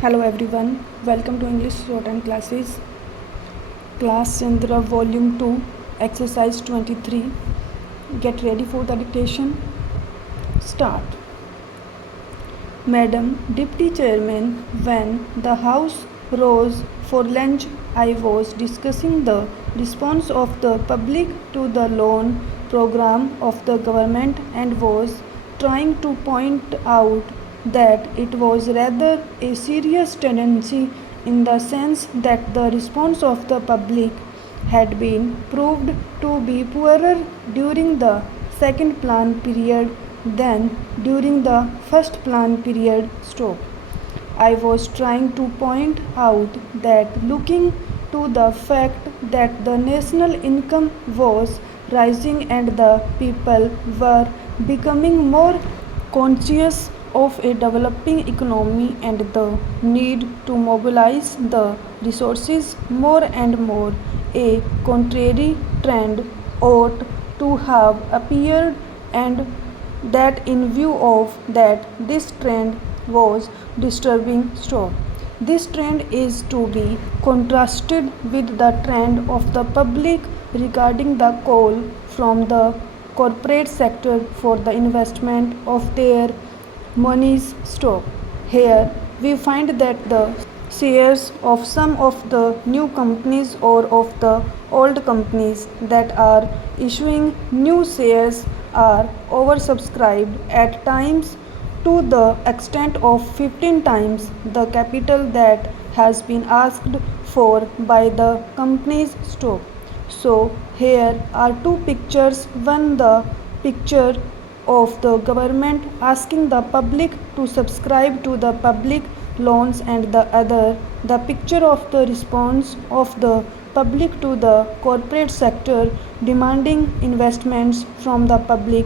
Hello everyone, welcome to English Shorthand classes. Kailash Chandra Volume 2, Exercise 23. Get ready for the dictation. Start. Madam Deputy Chairman, when the House rose for lunch, I was discussing the response of the public to the loan program of the government and was trying to point out that it was rather a serious tendency in the sense that the response of the public had been proved to be poorer during the second plan period than during the first plan period. I was trying to point out that looking to the fact that the national income was rising and the people were becoming more conscious of a developing economy and the need to mobilize the resources more and more, a contrary trend ought to have appeared, and that in view of that this trend was disturbing. This trend is to be contrasted with the trend of the public regarding the call from the corporate sector for the investment of their monies. Here we find that the shares of some of the new companies or of the old companies that are issuing new shares are oversubscribed at times to the extent of 15 times the capital that has been asked for by the company's. So here are two pictures, one the picture of the government asking the public to subscribe to the public loans and the other the picture of the response of the public to the corporate sector demanding investments from the public.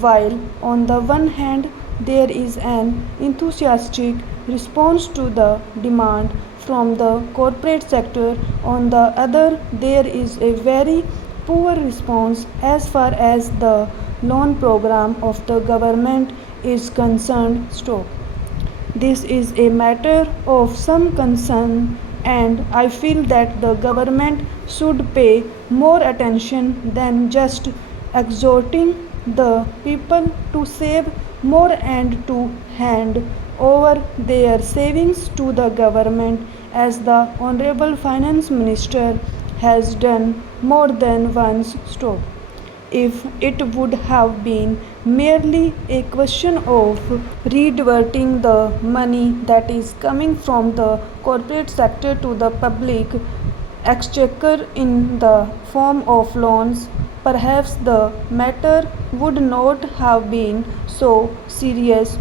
While on the one hand there is an enthusiastic response to the demand from the corporate sector, on the other there is a very poor response as far as the loan program of the government is concerned. This is a matter of some concern, and I feel that the government should pay more attention than just exhorting the people to save more and to hand over their savings to the government, as the Honorable Finance Minister has done more than once. If it would have been merely a question of rediverting the money that is coming from the corporate sector to the public exchequer in the form of loans, perhaps the matter would not have been so serious.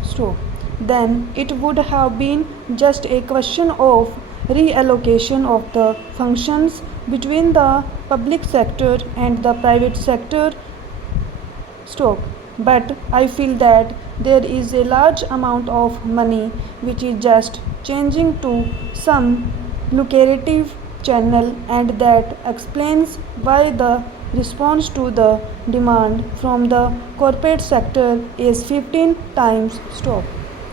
Then it would have been just a question of reallocation of the functions between the public sector and the private sector. But I feel that there is a large amount of money which is just changing to some lucrative channel, and that explains why the response to the demand from the corporate sector is 15 times.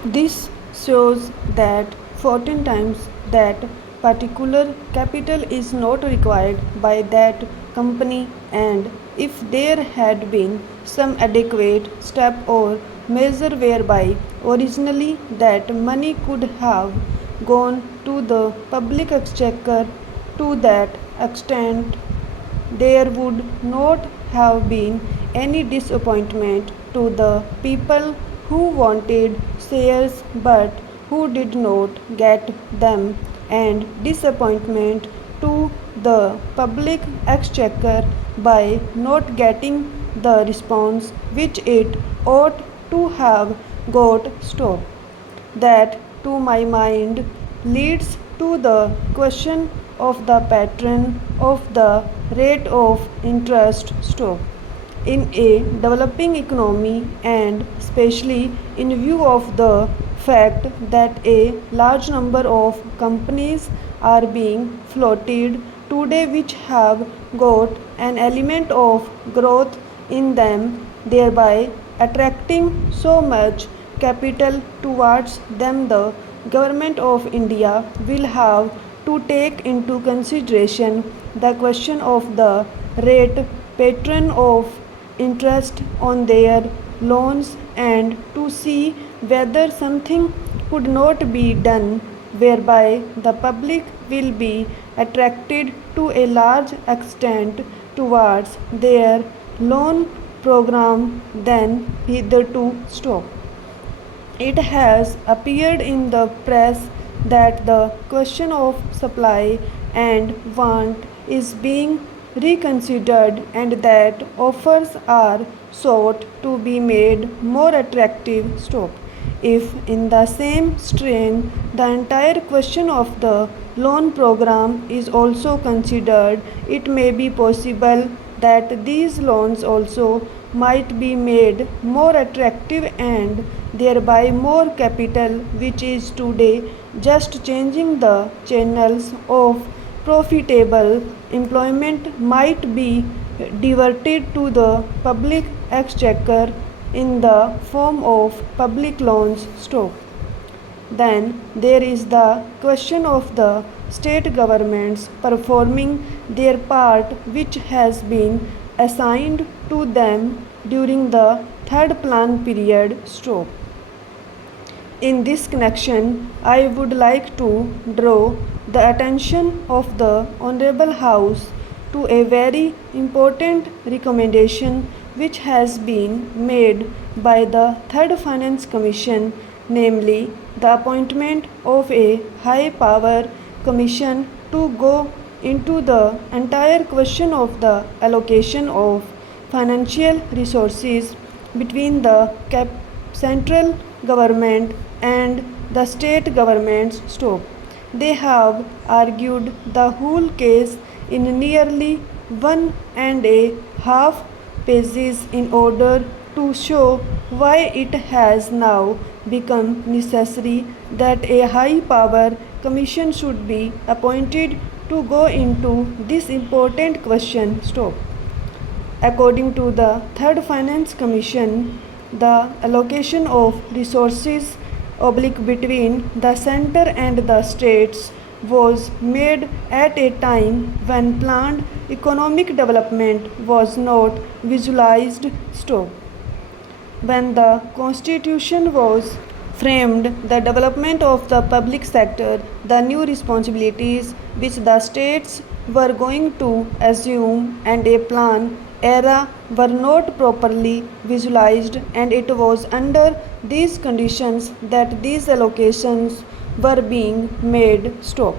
This shows that 14 times that particular capital is not required by that company, and if there had been some adequate step or measure whereby originally that money could have gone to the public exchequer to that extent, there would not have been any disappointment to the people who wanted shares but who did not get them, and disappointment to the public exchequer by not getting the response which it ought to have got. That, to my mind, leads to the question of the pattern of the rate of interest. In a developing economy, and especially in view of the fact that a large number of companies are being floated today which have got an element of growth in them, thereby attracting so much capital towards them, the Government of India will have to take into consideration the question of the rate patron of interest on their loans and to see whether something could not be done whereby the public will be attracted to a large extent towards their loan program than hitherto stop. It has appeared in the press that the question of supply and want is being reconsidered and that offers are sought to be made more attractive. Stop. If in the same strain the entire question of the loan program is also considered, it may be possible that these loans also might be made more attractive and thereby more capital, which is today just changing the channels of profitable employment, might be diverted to the public exchequer in the form of public loans. Stop. Then there is the question of the state governments performing their part which has been assigned to them during the third plan period. Stop. In this connection, I would like to draw the attention of the Honorable House to a very important recommendation which has been made by the Third Finance Commission, namely the appointment of a high power commission to go into the entire question of the allocation of financial resources between the central government and the state governments. Stop. They have argued the whole case in nearly 1.5 pages in order to show why it has now become necessary that a high power commission should be appointed to go into this important question. Stop. According to the Third Finance Commission, the allocation of resources between the center and the states was made at a time when planned economic development was not visualized. Stop. When the Constitution was framed, the development of the public sector, the new responsibilities which the states were going to assume, and a plan era were not properly visualized, and it was under these conditions that these allocations were being made. Stop.